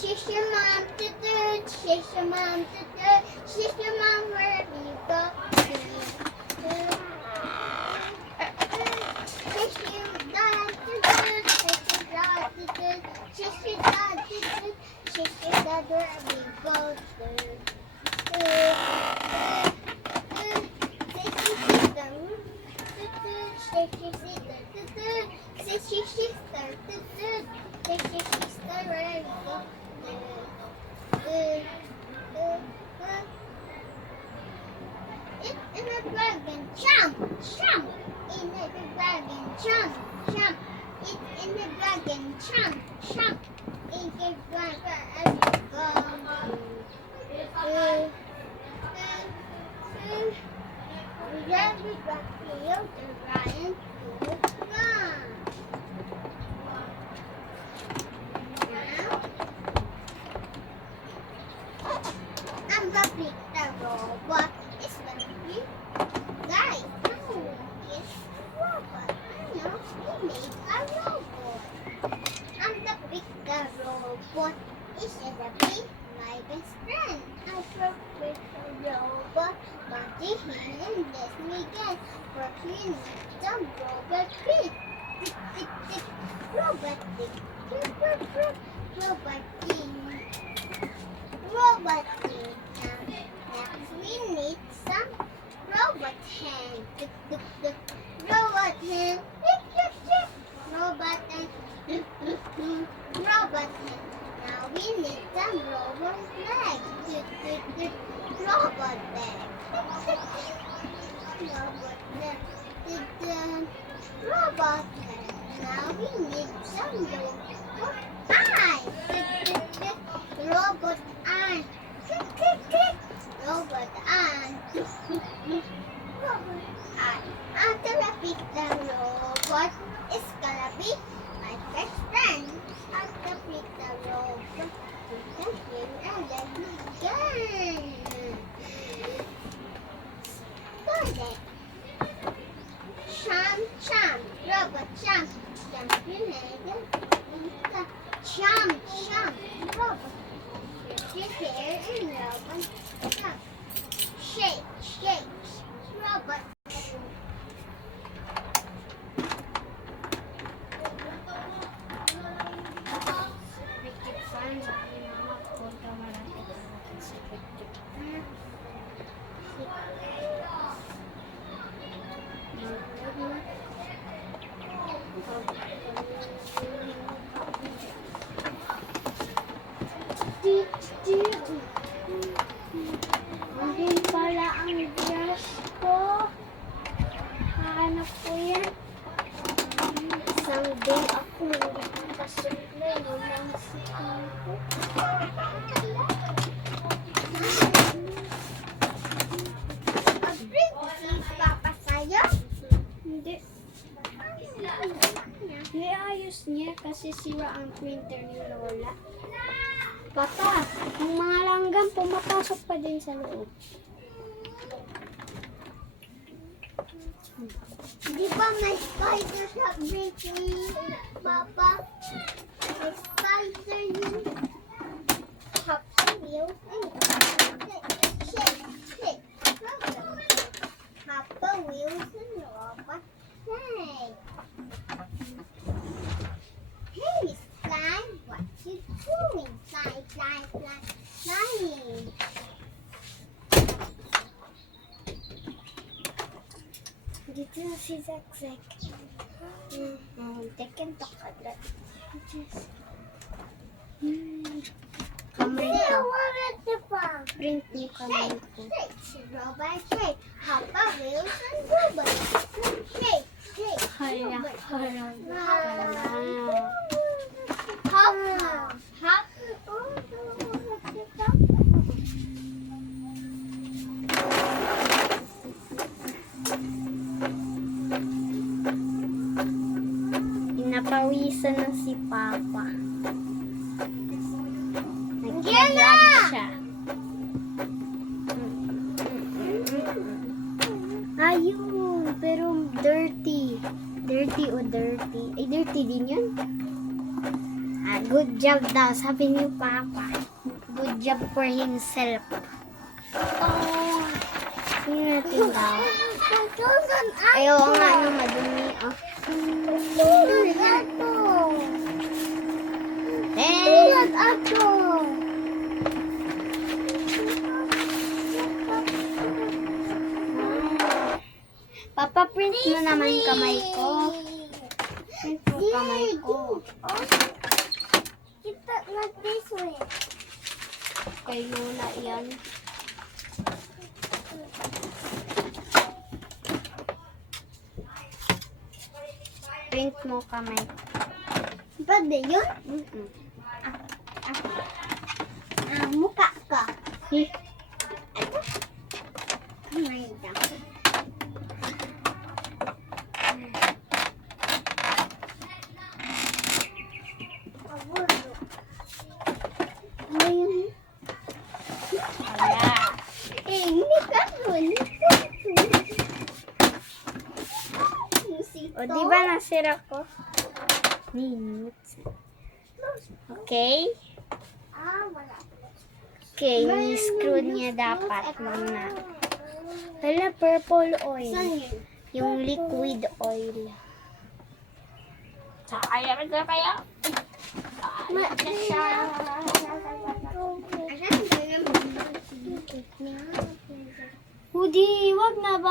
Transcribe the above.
She's your mom, she's your mom, she's your mom wherever you go. She's your dad, she's your dad, she's your dad wherever you go. In a dragon, jump, jump. In a dragon, jump, jump. It's in the dragon, jump, jump. In the dragon, go. Every field the Ryan is gone. I'm gonna pick the robot. It's gonna be guys. Oh, it's a robot. I know he made a robot. I'm gonna pick the robot. It's gonna be my best friend. I broke with the robot, but he didn't let me get. For he needs some robot beat. Tick tick tick, robot tick. Tick tick tick, robot tick. Robot tick. Next we need some robot hand. Tick tick tick, robot hand. Tick tick tick, robot hand. Robot hand. Now we need some robot leg. Tick tick tick, robot leg. Tick tick tick, robot leg. Tick tick, robot leg. Now we need some robot eye. Tick tick tick, robot eye. Tick tick tick, robot eye. Robot eye. I'm gonna pick the robot. It's gonna be my best friend. I'm gonna pick the robot. Pick the him and let me go. Go there. Chomp chomp, robot chomp. Jump your head. Chomp chomp, robot. Your hair and robot chomp. Shake shake, robot. Do Andun pala ang brush ko. Hanap ko yan. Isang day ako hindi kasukle. Walang sikin ko. Mag-print si Papa sa'yo? Hindi. Iayos niya kasi sira ang printer ni Lola. Papa, ang mga langgam pumapasok pa din sa loob. Di ba may spider sa print ni Papa? May spider yun. Happy Wheel. Shake. Happy Wheels and Papa. Hey. Hey, slime. What you doing? Flying. Dito na si Zakzak. Tekken to kadrat. Kamay ko. Print niyo kamay ko. Robot shake. Happy Wheels and Robot. Shake. Hala. Hop. Pinapawisan na si Papa. Yan na! Nag-vlog siya. Ayun, pero dirty. Dirty o dirty. Ay, dirty din yun. Good job daw, sabi ni Papa. Good job for himself. Oh, tingnan natin daw. Ayaw nga na madumi. Oh. Papa, print mo naman kamay ko. Print mo kamay ko. Kita like this way. Kay Lola yan. Print mo kamay ko. Pwede yun? Mukha ka. Eh, Kamay daw. Ano yun? wala. Hindi ka dun. O, di ba nasira ko? Minutes. Okay? Wala. Okay, ni-screw niya dapat muna. Hala, purple oil. Saan yun? Yung liquid oil. Kaya ba kaya? Hudi, wag na ba?